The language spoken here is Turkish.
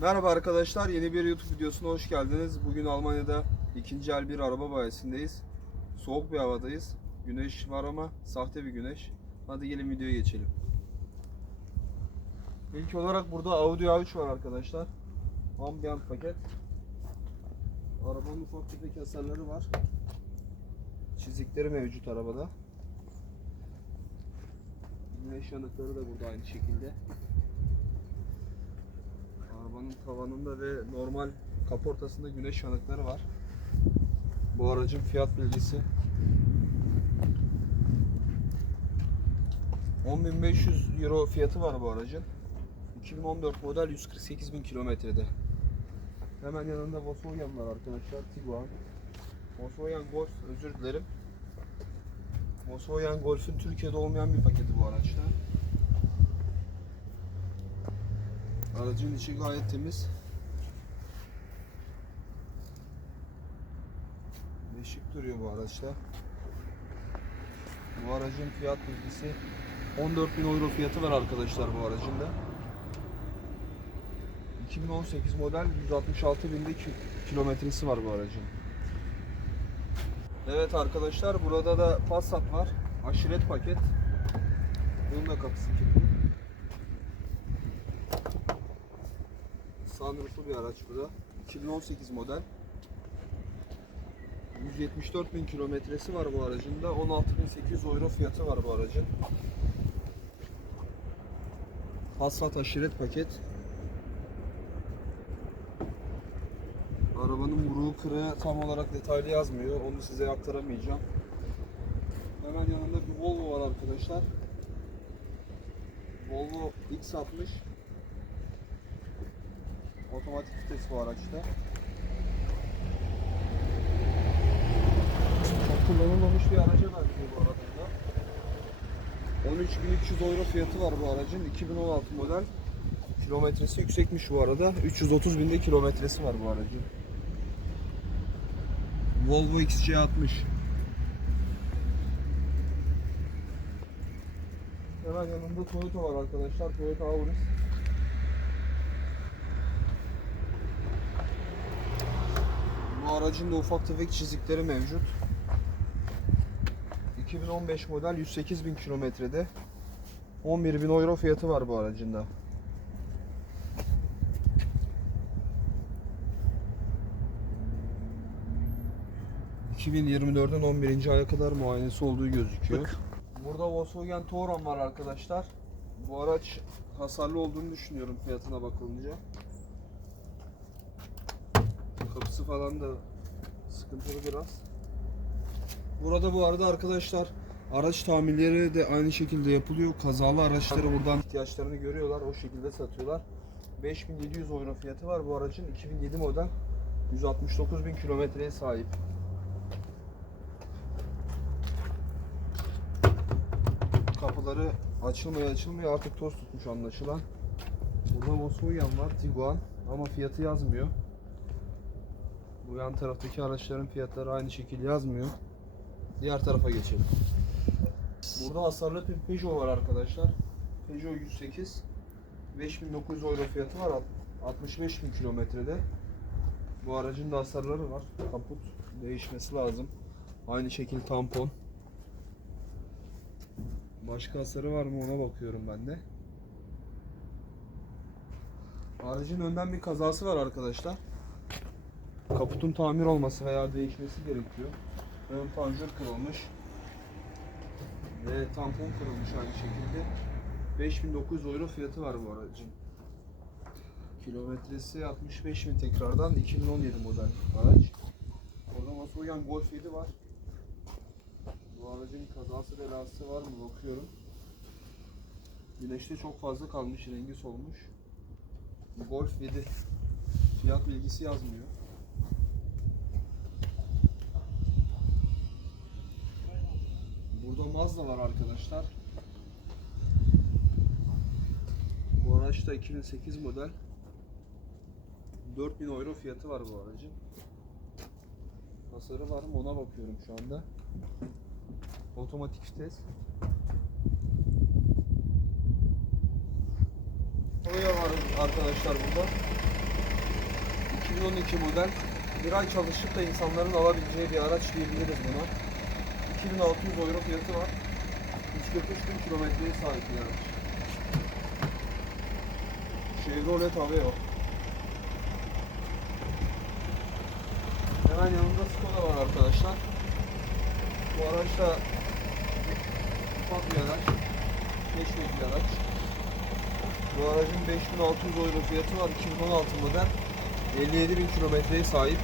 Merhaba arkadaşlar, yeni bir YouTube videosuna hoş geldiniz. Bugün Almanya'da ikinci el bir araba bayisindeyiz. Soğuk bir havadayız. Güneş var ama sahte bir güneş. Hadi gelin videoya geçelim. İlk olarak burada Audi A3 var arkadaşlar. Ambient paket. Arabanın ufak tefek hasarları var. Çizikleri mevcut arabada. Güneş yanıkları da burada aynı şekilde. Arabanın tavanında ve normal kaportasında güneş yanıkları var. Bu aracın fiyat bilgisi 10.500 euro fiyatı var bu aracın. 2014 model 148.000 kilometrede. Hemen yanında Volkswagen var arkadaşlar. Tiguan. Volkswagen Golf özür dilerim. Volkswagen Golf'ün Türkiye'de olmayan bir paketi bu araçta. Aracın içi gayet temiz. Beşik duruyor bu araçta. Bu aracın fiyat bilgisi 14.000 euro fiyatı var arkadaşlar bu aracın da. 2018 model 166 binde ki- kilometresi var bu aracın. Evet arkadaşlar burada da Passat var. Aşiret paket. Bunun da kapısı kilitli. Sunroof'lu bir araç bu da. 2018 model. 174 bin kilometresi var bu aracın da. 16.800 euro fiyatı var bu aracın. Passat aşiret paket. Arabanın vuruğu kırığı tam olarak detaylı yazmıyor. Onu size aktaramayacağım. Hemen yanında bir Volvo var arkadaşlar. Volvo X60 Otomatik vites bu araçta. Çok kullanılmamış bir araca benziyor bu arada. 13.300 euro fiyatı var bu aracın. 2016 model. Kilometresi yüksekmiş bu arada. 330 binde kilometresi var bu aracın. Volvo XC60. Hemen yanında Toyota var arkadaşlar. Toyota Auris. Aracın da ufak tefek çizikleri mevcut. 2015 model 108 bin kilometrede. 11 bin euro fiyatı var bu aracın da. ...2024'ün 11. aya kadar muayenesi olduğu gözüküyor. Burada Volkswagen Touran var arkadaşlar. Bu araç hasarlı olduğunu düşünüyorum fiyatına bakılınca. Kapısı falan da sıkıntılı biraz. Burada bu arada arkadaşlar araç tamirleri de aynı şekilde yapılıyor. Kazalı araçları buradan ihtiyaçlarını görüyorlar. O şekilde satıyorlar. 5700 euro fiyatı var bu aracın. 2007 model. 169 bin kilometreye sahip. Kapıları açılmıyor açılmıyor artık toz tutmuş anlaşılan. Burada Volkswagen var Tiguan ama fiyatı yazmıyor. Bu yan taraftaki araçların fiyatları aynı şekilde yazmıyor. Diğer tarafa geçelim. Burada hasarlı bir Peugeot var arkadaşlar. Peugeot 108. 5900 euro fiyatı var. 65 bin kilometrede. Bu aracın da hasarları var. Kaput değişmesi lazım. Aynı şekilde tampon. Başka hasarı var mı ona bakıyorum ben de. Aracın önden bir kazası var arkadaşlar. Kaputun tamir olması veya değişmesi gerekiyor. Ön panjur kırılmış. Ve tampon kırılmış aynı şekilde. 5900 euro fiyatı var bu aracın. Kilometresi 65 bin tekrardan 2017 model araç. Orada Volkswagen Golf 7 var. Bu aracın kazası belası var mı bakıyorum. Güneşte çok fazla kalmış, rengi solmuş. Golf 7 fiyat bilgisi yazmıyor. Burada Mazda var arkadaşlar. Bu araç da 2008 model. 4000 euro fiyatı var bu aracın. Hasarı var mı ona bakıyorum şu anda. Otomatik vites. Toyota var arkadaşlar burada. 2012 model. Bir ay çalışıp da insanların alabileceği bir araç diyebiliriz buna. 2600 euro fiyatı var. 343 bin kilometreye sahip bir araç. Chevrolet Aveo. Hemen yanında Skoda var arkadaşlar. Bu araç da ufak bir araç. 5 bir araç. Bu aracın 5600 euro fiyatı var. 2016 model. 57 bin kilometreye sahip.